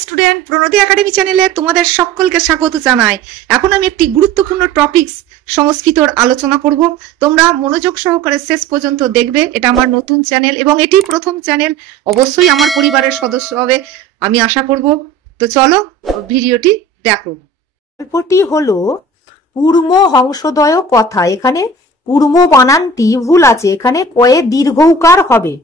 Student, প্রণতি academy চ্যানেলে তোমাদের সকলকে স্বাগত জানাই। এখন আমি একটি গুরুত্বপূর্ণ টপিকস সংস্কৃতর আলোচনা করব। তোমরা মনোযোগ সহকারে শেষ পর্যন্ত দেখবে। এটা আমার নতুন চ্যানেল এবং এটি প্রথম চ্যানেল, অবশ্যই আমার পরিবারের সদস্য হবে আমি আশা করব। তো চলো ভিডিওটি দেখো। গল্পটি হলো পূর্ম হংসোদয় কথা। এখানে পূর্ম বানানটি ভুল আছে, এখানে কয়ে দীর্ঘৌকার হবে।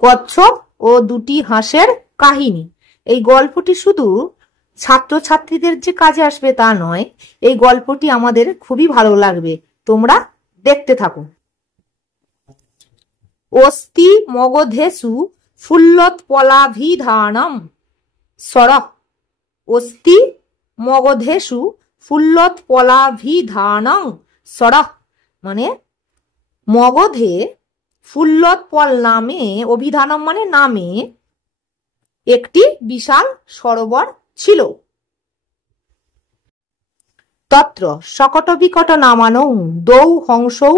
কচ্ছপ ও দুটি হাঁসের কাহিনী। এই গল্পটি শুধু ছাত্রছাত্রীদের যে কাজে আসবে তা নয়, এই গল্পটি আমাদের খুবই ভালো লাগবে। তোমরা দেখতে থাকো। অস্তি মগধেষু ফুল্লোৎপলাভিধানম সরঃ। অস্তি মগধেষু ফুল্লোৎপলাভিধানং সরঃ, মানে মগধে ফুল্লোৎপল নামে, অভিধানম মানে নামে, একটি বিশাল সরোবর ছিল। তত্র শকট বিকট নামানং দৌ হংসৌ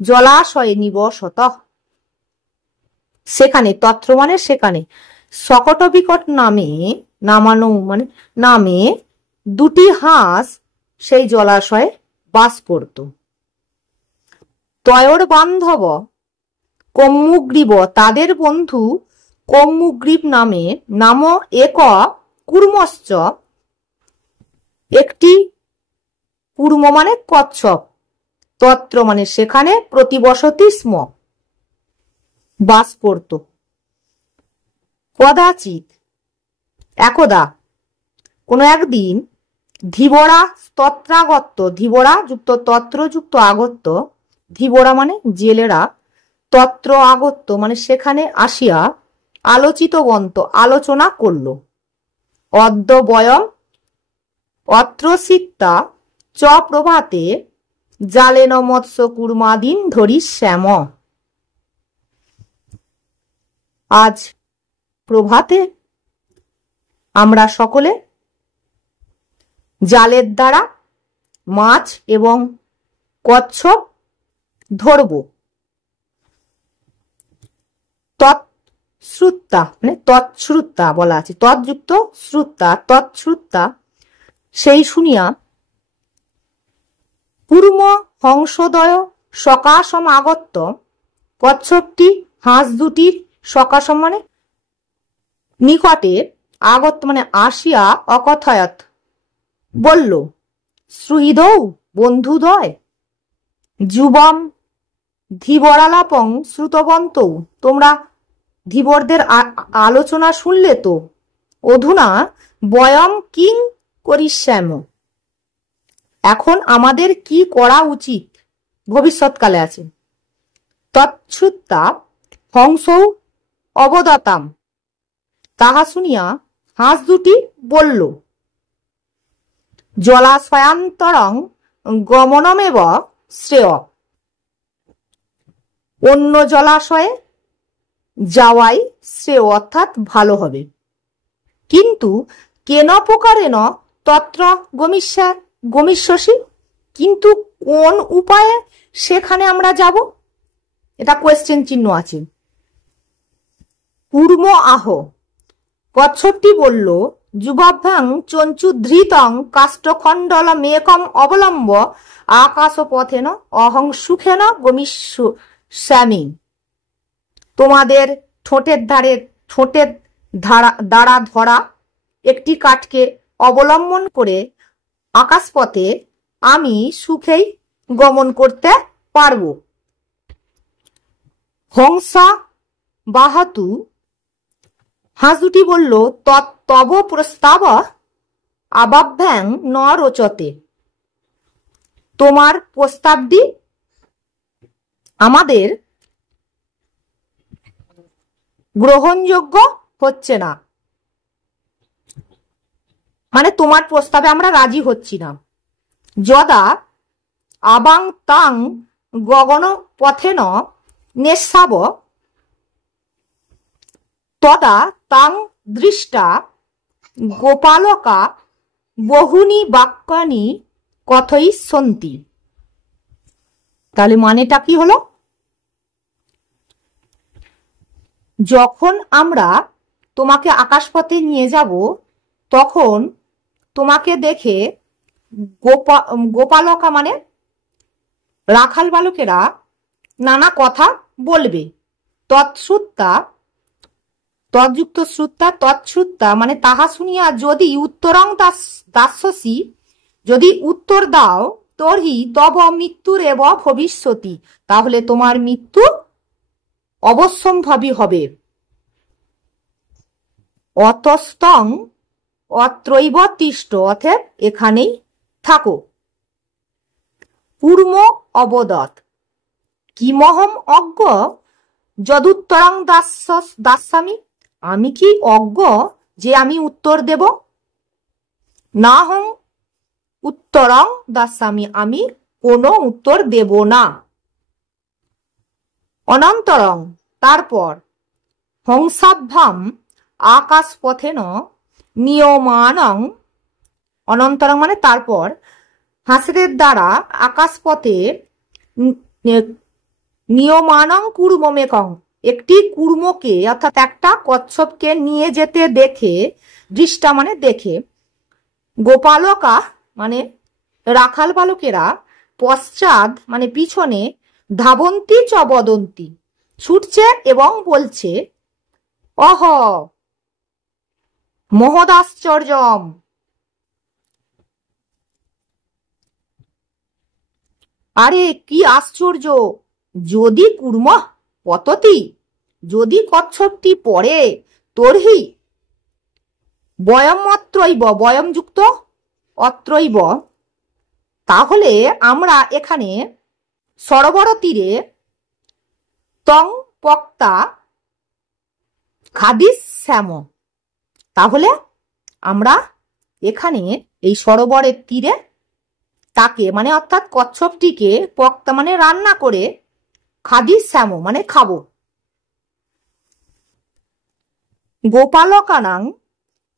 জলাশয়ে নিবসতঃ। সেখানে, তত্র মানে সেখানে, শকট বিকট নামে, নামানৌ মানে নামে, দুটি হাঁস সেই জলাশয়ে বাস করত। তয়োর বান্ধব কম্মুগ্রীব, তাদের বন্ধু কম্মুগ্রীব নামে, নাম এক কুর্মশ্চ, একটি কুর্ম মানে কচ্ছপ, তত্র মানে সেখানে, প্রতিবসতি স্ম বাস করত। কদাচিৎ একদা, কোনো একদিন, ধীবরা তত্রাগত্য, ধীবরা যুক্ত তত্র যুক্ত আগত্য, ধীবরা মানে জেলেরা, তত্র আগত্য মানে সেখানে আসিয়া, আলোচিতবন্ত আলোচনা করল। অদ্য বয়ম অত্র সিত্তা চ প্রভাতে জালেন মৎস্য কুর্মাদিন ধরি শ্যাম। আজ প্রভাতে আমরা সকলে জালের দ্বারা মাছ এবং কচ্ছপ ধরব। তৎশ্রুতা মানে তৎশ্রুতা বলা আছে, তৎযুক্ত শ্রুতা, তৎশ্রুতা সেই শুনিয়া পূর্ম হংসোদয় সকাশম আগত্য, কচ্ছপটি হাঁস দুটির সকাশম মানে নিকটে, আগত্য মানে আসিয়া, অকথয়ত বলল, শ্রুহিদৌ বন্ধুদ্বয় যুবম ধীবরালাপং শ্রুতবন্তৌ, তোমরা ধীবরদের আলোচনা শুনলে তো। অধুনা বয়ম কিং করিষ্যাম, এখন আমাদের কি করা উচিত, ভবিষ্যৎকালে আছে। তৎশ্রুতা হংসৌ অবদতাম, তাহা শুনিয়া হাঁস দুটি বলল, জলাশয়ান্তরং গমনমেব শ্রেয়, অন্য জলাশয়ে যাওয়াই শ্রেয় অর্থাৎ ভালো হবে। কিন্তু কেন প্রকারেণ তত্র গমিষ্যসি, কিন্তু কোন উপায়ে সেখানে আমরা যাব, এটা কোয়েশ্চেন চিহ্ন আছে। পূর্ম আহ, কচ্ছপটি বলল, যুবাভ্যাং চঞ্চুধৃতং কাষ্ঠখণ্ডল মেকম অবলম্ব আকাশ পথেন অহং সুখেন গমিষ্যামি, তোমাদের ঠোঁটের দ্বারা ধরা একটি কাঠকে অবলম্বন করে আকাশপথে আমি সুখেই গমন করতে পারব। হংসা বাহাতু, হাঁস দুটি বলল, তব প্রস্তাব আবাভ্যাং ন রোচতে, তোমার প্রস্তাবটি আমাদের গ্রহণযোগ্য হচ্ছে না, মানে তোমার প্রস্তাবে আমরা রাজি হচ্ছি না। যদা আবাং তাং গগন পথেন নেশাব তদা তাং দৃষ্টা গোপালকা বহুনি বাক্যানি কথয়িষ্যন্তি। তাহলে মানেটা কি হলো, যখন আমরা তোমাকে আকাশপথে নিয়ে যাব, তখন তোমাকে দেখে গোপালকা মানে রাখাল বালকেরা নানা কথা বলবে। তৎশ্রুতা, তৎযুক্ত শ্রুতা, তৎশ্রুতা মানে তাহা শুনিয়া যদি উত্তরং দাস্যসি, যদি উত্তর দাও, তর্হি তব মৃত্যুরেব ভবিষ্যতি, তাহলে তোমার মৃত্যু অবশ্যম্ভাবী হবে। অতস্তং অত্রৈব তিষ্ঠ, অর্থাৎ এখানেই থাকো। পূর্ম অবদৎ কিমহম অজ্ঞ যদুত্তরং দাস্যামি, আমি কি অজ্ঞ যে আমি উত্তর দেব? না হং উত্তরং দাস্যামি, আমি কোনো উত্তর দেব না। অনন্তরং তারপর, হংসাভ্যাম আকাশপথেন নিয়মানং, অনন্তরং মানে তারপর, হাঁসের দ্বারা আকাশপথে নিয়মানং কুর্মমেকং, একটি কুর্মকে অর্থাৎ একটা কচ্ছপকে নিয়ে যেতে দেখে, দৃষ্টা মানে দেখে, গোপালকা মানে রাখাল বালকেরা, পশ্চাৎ মানে পিছনে, ধাবন্তী চ বদন্তি ছুটছে এবং বলছে, অহ মহদাশ্চর্যম, আরে কি আশ্চর্য, যদি কুর্ম পততি, যদি কচ্ছপটি পড়ে, তর্হি বয়ম অত্রৈব, বয়ম যুক্ত অত্রৈব, তাহলে আমরা এখানে সরোবর তীরে তং পক্তা খাদিস শ্যাম, তাহলে আমরা এখানে এই সরোবরের তীরে তাকে মানে অর্থাৎ কচ্ছপটিকে পক্তা মানে রান্না করে, খাদিস শ্যাম মানে খাবো। গোপালকানাং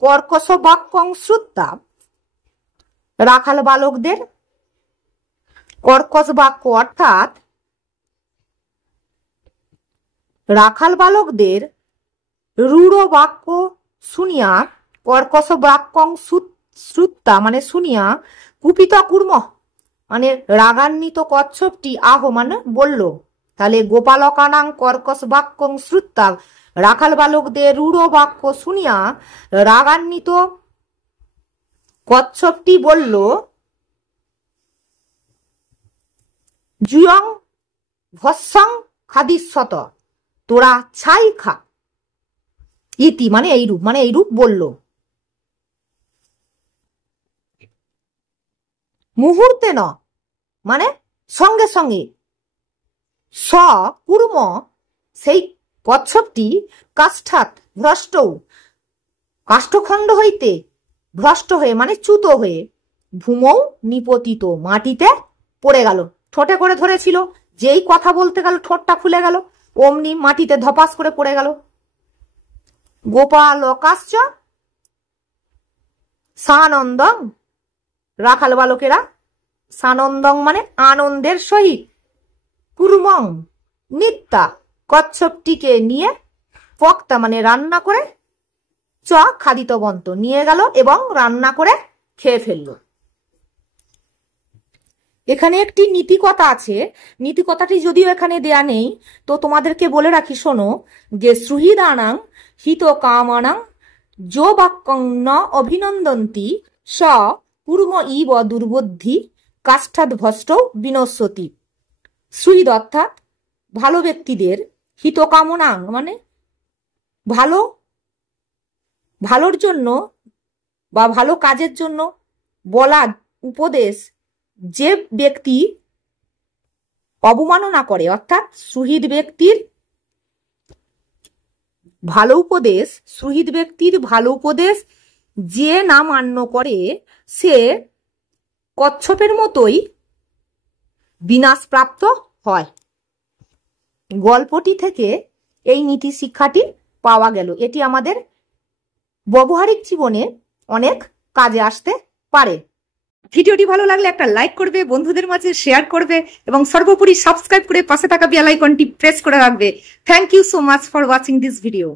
কর্কশ বাক্যং শ্রুত্বা, রাখাল বালকদের কর্কশ বাক্য অর্থাৎ রাখাল বালকদের রূঢ় বাক্য শুনিয়া, কর্কশ বাক্যং শ্রুত্বা মানে শুনিয়া, কুপিত কুর্ম মানে রাগান্বিত কচ্ছপটি আহ মানে বলল। তাহলে গোপালকানাং কর্কশ বাক্যং শ্রুত্বা, রাখাল বালকদের রূঢ় বাক্য শুনিয়া রাগান্বিত কচ্ছপটি বলল, জুয়ং ভস্যং খাদিস্যত, তোরা ছাই খা, ইতি মানে এইরূপ বলল। মুহূর্তে ন মানে সঙ্গে সঙ্গে, স কুর্ম সেই কচ্ছপটি, কাষ্ঠাত ভ্রষ্ট কাষ্ঠখণ্ড হইতে, ভ্রষ্ট হয়ে মানে চ্যুত হয়ে, ভূমৌ নিপতিত মাটিতে পড়ে গেল। ঠোঁটে করে ধরেছিল, যেই কথা বলতে গেল ঠোঁটটা খুলে গেল, অমনি মাটিতে ধপাস করে পড়ে গেল। গোপালকাশ্চ সানন্দং, রাখাল বালকেরা সানন্দং মানে আনন্দের সহিত, কুর্মং নিত্যা কচ্ছপটিকে নিয়ে, পক্তা মানে রান্না করে, চ খাদিতবন্ত নিয়ে গেল এবং রান্না করে খেয়ে ফেলল। এখানে একটি নীতিকথা আছে, নীতিকথাটি যদিও এখানে দেয়া নেই, তো তোমাদেরকে বলে রাখি, শোনো, যে সুহৃদানাং হিত কামানাং যো বাক্যং ন অভিনন্দন্তি স কুর্ম ইব দুর্বুদ্ধি কাষ্ঠাদ ভষ্ট বিনশ্বতি। সুহৃদ অর্থাৎ ভালো ব্যক্তিদের, হিতকামনাং মানে ভালোর জন্য বা ভালো কাজের জন্য বলা উপদেশ যে ব্যক্তি অবমাননা করে, অর্থাৎ সুহৃদ ব্যক্তির ভালো উপদেশ, সুহৃদ ব্যক্তির ভালো উপদেশ যে না মান্য করে, সে কচ্ছপের মতোই বিনাশপ্রাপ্ত হয়। গল্পটি থেকে এই নীতি শিক্ষাটি পাওয়া গেল। এটি আমাদের ব্যবহারিক জীবনে অনেক কাজে আসতে পারে। ভিডিওটি ভালো লাগলে একটা লাইক করবে, বন্ধুদের মাঝে শেয়ার করবে এবং সর্বোপরি সাবস্ক্রাইব করে পাশে থাকা বেল আইকনটি প্রেস করে রাখবে। Thank you so much for watching this video.